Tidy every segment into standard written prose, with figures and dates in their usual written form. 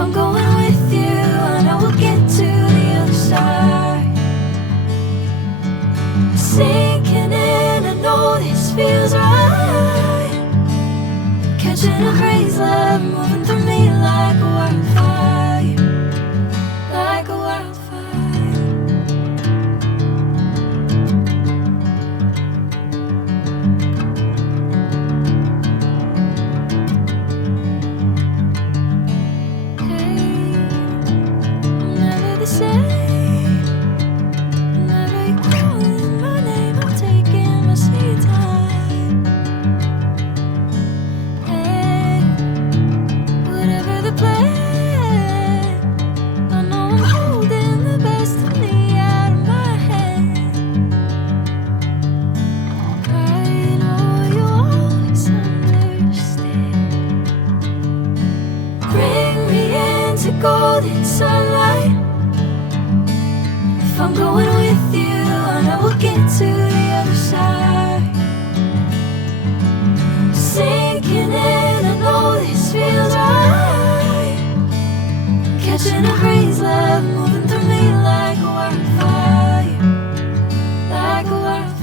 I'm going with you, I know we'll get to the other side. Sinking in, I know this feels right. Catching a crazy love, moving through me like a wildfire, like a wildfire. Golden sunlight. If I'm going with you, I know we'll get to the other side. Sinking in, I know this feels right. Catching a crazy love, moving through me like a wildfire, like a wildfire.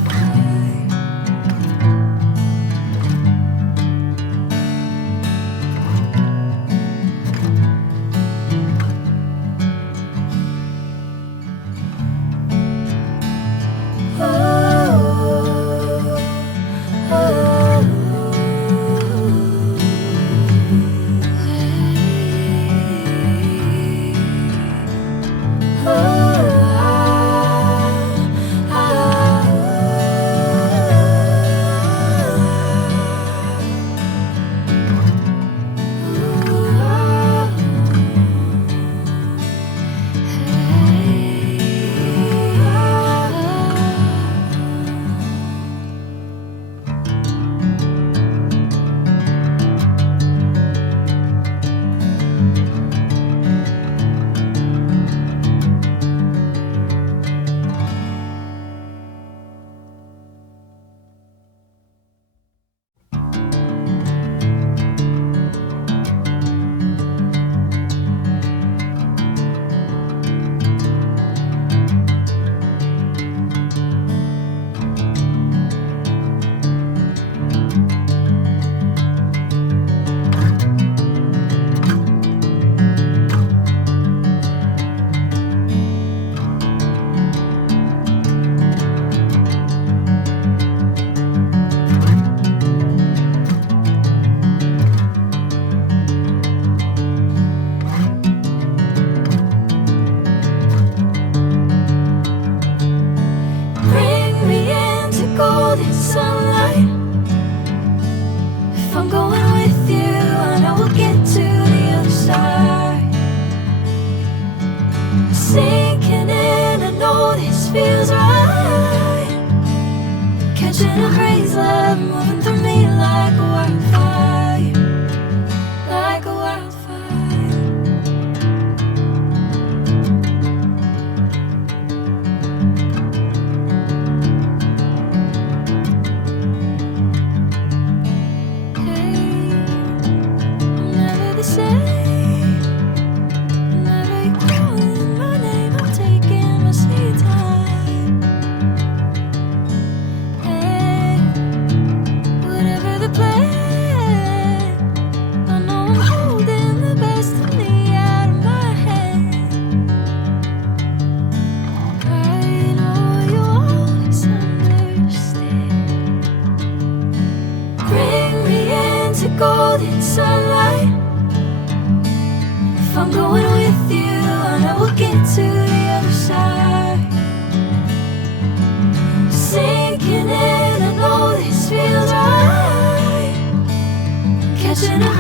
Sinking in, I know this feels right. Catching a crazy love, moving through me like a wildfire, like a wildfire. Hey, I'm never the same. Golden sunlight. If I'm going with you, I know we'll get to the other side. Sinking in, I know this feels right. Catching a